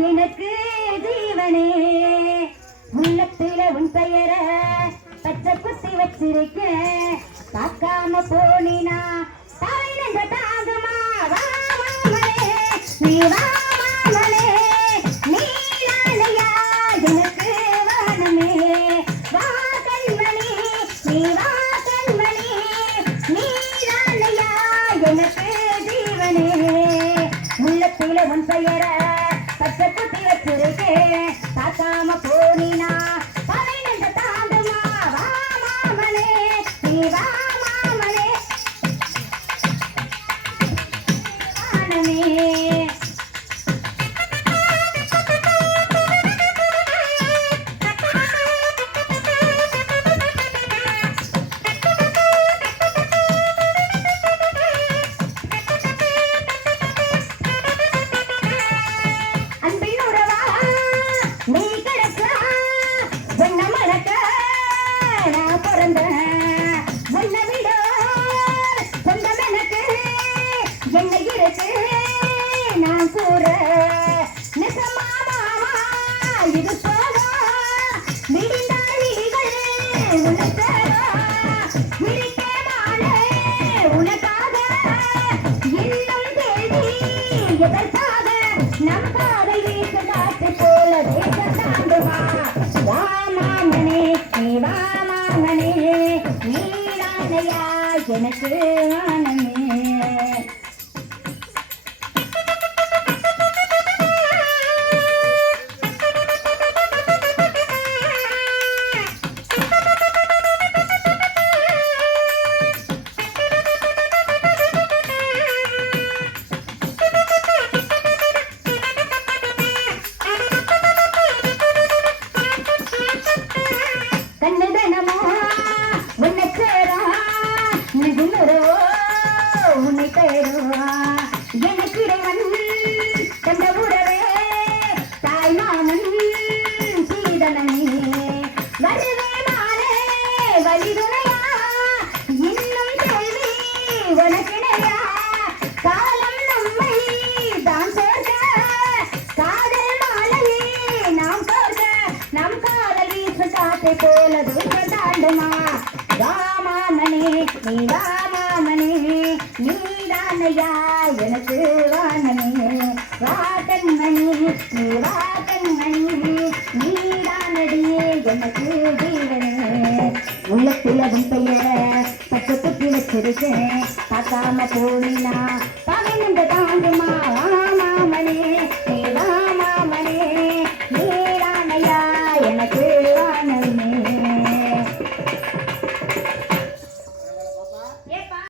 எனக்கு ஜீவனே. உள்ளத்தில உன் பெயர பச்சை குத்தி வச்சிருக்க பார்க்காம போனினா உள்ளத்தில உன் பெயர பச்சை குட்டி வச்சிருக்கேன். பார்க்காம இருக்கு நான் கூற நெசமா மாமா இது போதா விடிந்தால் விழிகள் உனக்கு விழிக்கே மாலை உனக்காக இன்னும் கேள்வி எதற்காக நம் காற்று போல தேசம் வா வா எனக்கு வானமே கண்ணதனமோ உன்னை சேரா நெடுநரோ உன்னை தேடுவா எனக்கு இறைவன் தந்த உறவே தாய் மாமன் வருவே மாலே வழிதுணையா இன்னும் கேள்வி உனக்கு வீசு போல தூக்க தாண்டுமா ராமாமணி நீ ராமாமணி நீதானையா? எனக்கு வானமே வாட்டன்மணி நீ வாட்டன்மணி நீதானடியே எனக்கு ஜீவனே உள்ளத்திலவும் பெயர பச்சை குத்தி வச்சிருக்கேன். பார்க்காம போனினா